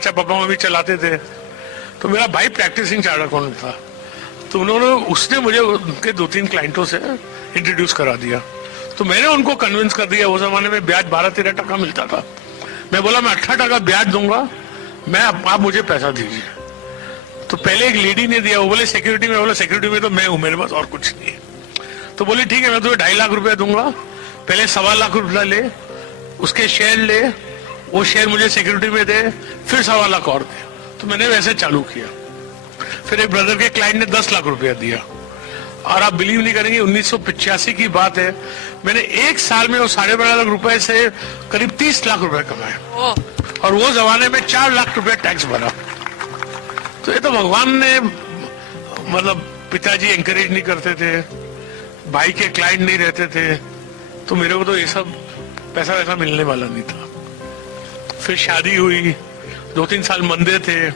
चाचा papa mummy चलाते थे, तो मेरा भाई प्रैक्टिसिंग चार्टर्ड अकाउंटेंट था, तो उसने मुझे उनके 2-3 क्लाइंटों से इंट्रोड्यूस करा दिया। तो मैंने उनको कन्विंस कर दिया, उस जमाने में ब्याज 12-13% मिलता था। मैं बोला मैं 18% ब्याज दूंगा, मैं आप मुझे पैसा दीजिए। तो पहले एक लेडी ने दिया, वो बोले सिक्योरिटी में, बोला सिक्योरिटी में तो मैं हूं, मेरे पास और कुछ नहीं है। तो बोली ठीक है मैं तुम्हें 2.5 लाख रुपया दूंगा, पहले 1.25 लाख रुपया ले, उसके शेयर ले, वो शेयर मुझे सिक्योरिटी में दे, फिर 1.25 लाख और दे। तो मैंने वैसे चालू किया। फिर एक ब्रदर के क्लाइंट ने 10 लाख रुपया दिया, और आप बिलीव नहीं करेंगे 1985 की बात है, मैंने एक साल में वो 12.5 लाख रुपए से करीब 30 लाख रुपए कमाए, और वो जमाने में 4 लाख रुपए टैक्स भरा। तो ये तो भगवान ने, मतलब पिताजी एंकरेज नहीं करते थे, भाई के क्लाइंट नहीं रहते थे, तो मेरे को तो ये सब पैसा वैसा मिलने वाला नहीं था। फिर शादी हुई, 2-3 साल मंदे थे,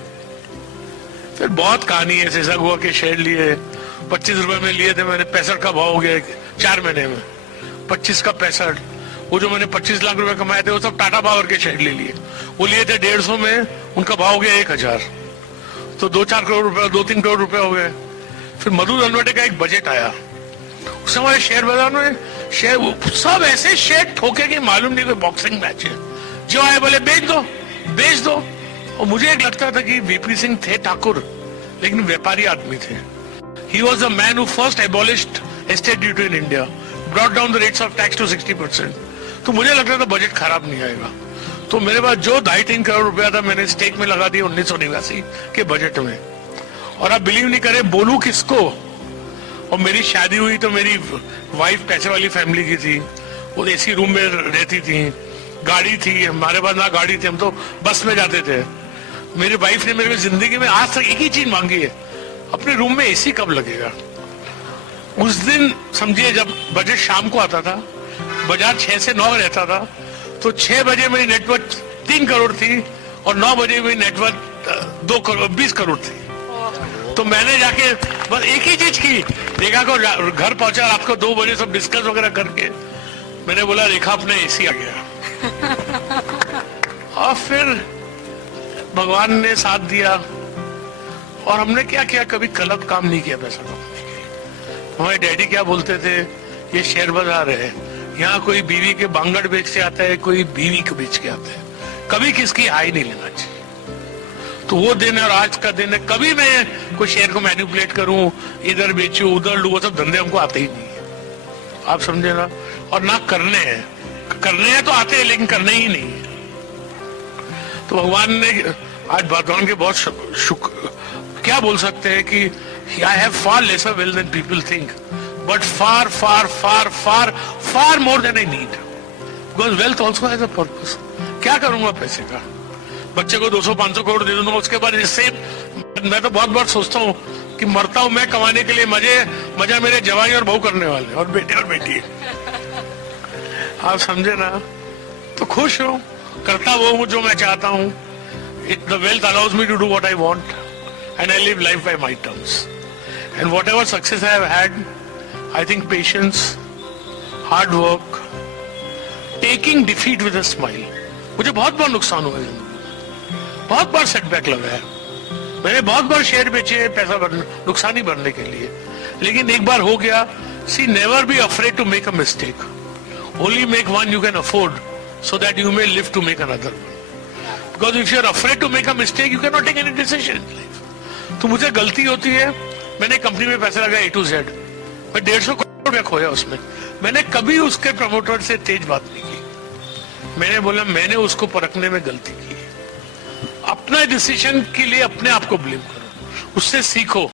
फिर बहुत कहानी है। सेसा गुआ के शेयर लिए, 25 रुपए में लिए थे मैंने, 65 का भाव हो गया 4 महीने में, 25 का 65। वो जो मैंने 25 लाख रुपए कमाए थे वो सब टाटा पावर के शेयर ले लिए, वो लिए थे 150 में, उनका भाव हो गया 1000, तो 2-4 करोड़ रुपए, 2-3 करोड़ रुपए हो गए। फिर मधु धनवटे का एक बजट आया, उस समय शेयर बाजार में शेयर सब ऐसे शेयर ठोके कि मालूम नहीं कोई बॉक्सिंग मैच है, जो आए बोले बेच दो। और मुझे एक लगता था कि वीपी सिंह थे ठाकुर, लेकिन व्यापारी आदमी थे। He was the man who first abolished estate duty in India, brought down the rates of tax to 60%. तो मुझे लगता था बजट खराब नहीं आएगा, तो मेरे पास जो 2.5-3 करोड़ रुपया था मैंने स्टेक में लगा दिया 1989 के बजट में। और आप बिलीव नहीं करे, बोलूं किसको। और मेरी शादी हुई तो मेरी वाइफ पैसे वाली फैमिली की थी, वो एसी रूम में रहती थी, गाड़ी थी, हमारे पास ना गाड़ी थी, हम तो बस में जाते थे। मेरी वाइफ ने मेरे जिंदगी में आज तक एक ही चीज मांगी है, अपने रूम में एसी कब लगेगा। उस दिन समझिए जब बजट शाम को आता था, बाजार 6 से 9 रहता था, तो 6 बजे मेरी नेटवर्थ 3 करोड़ थी और 9 बजे मेरी नेटवर्थ 20 करोड़ थी। तो मैंने जाके बस एक ही चीज की, रेखा को घर पहुंचा रात को 2 बजे, सब डिस्कस वगैरह करके मैंने बोला रेखा अपने एसी आ गया। और फिर भगवान ने साथ दिया, और हमने क्या किया, कभी गलत काम नहीं किया पैसा कमाने के। हमारे डैडी क्या बोलते थे, ये शेयर बाजार है, यहाँ कोई बीवी के बांगड़ बेच के आता है, कोई बीवी को बेच के आता है, कभी किसकी हाई नहीं लेना चाहिए। तो वो दिन और आज का दिन है, कभी मैं कोई शेयर को मैनिपुलेट करूं, इधर बेचूं उधर लूं, वो सब धंधे हमको आते ही नहीं है, आप समझे ना। और ना करने हैं तो आते हैं, लेकिन करने ही नहीं है। तो भगवान ने आज भगवान के बहुत शुक्र क्या बोल सकते हैं कि I have far lesser wealth than people think, but far far far far far more than I need, because wealth also has a purpose. क्या करूंगा पैसे का, बच्चे को 200-500 करोड़ दे दूंगा, उसके बाद इससे मैं तो बहुत बार सोचता हूँ कि मरता हूं मैं कमाने के लिए, मजा मेरे जवाई और बहू करने वाले और बेटे और बेटी। आप समझे ना। तो खुश हूं, करता वो हूं जो मैं चाहता हूं। The wealth allows me to do what I want, and I live life by my terms. And whatever success I have had, I think patience, hard work, taking defeat with a smile. मुझे बहुत बार नुकसान हुआ है, बहुत बार setback लगा है, मैंने बहुत बार शेयर बेचे पैसा नुकसानी भरने के लिए, लेकिन एक बार हो गया। See, never be afraid to make a mistake. Only make one you can afford, so that you may live to make another one. Because if you are afraid to make a mistake, you cannot take any decision in life. तो मुझे गलती होती है, मैंने company में पैसा लगाया A to Z, मैं 150 करोड़ रुपया खोया उसमें, मैंने कभी उसके प्रमोटर से तेज बात नहीं की। मैंने बोला मैंने उसको परखने में गलती की। अपना डिसीजन के लिए अपने आप को ब्लेम करो, उससे सीखो।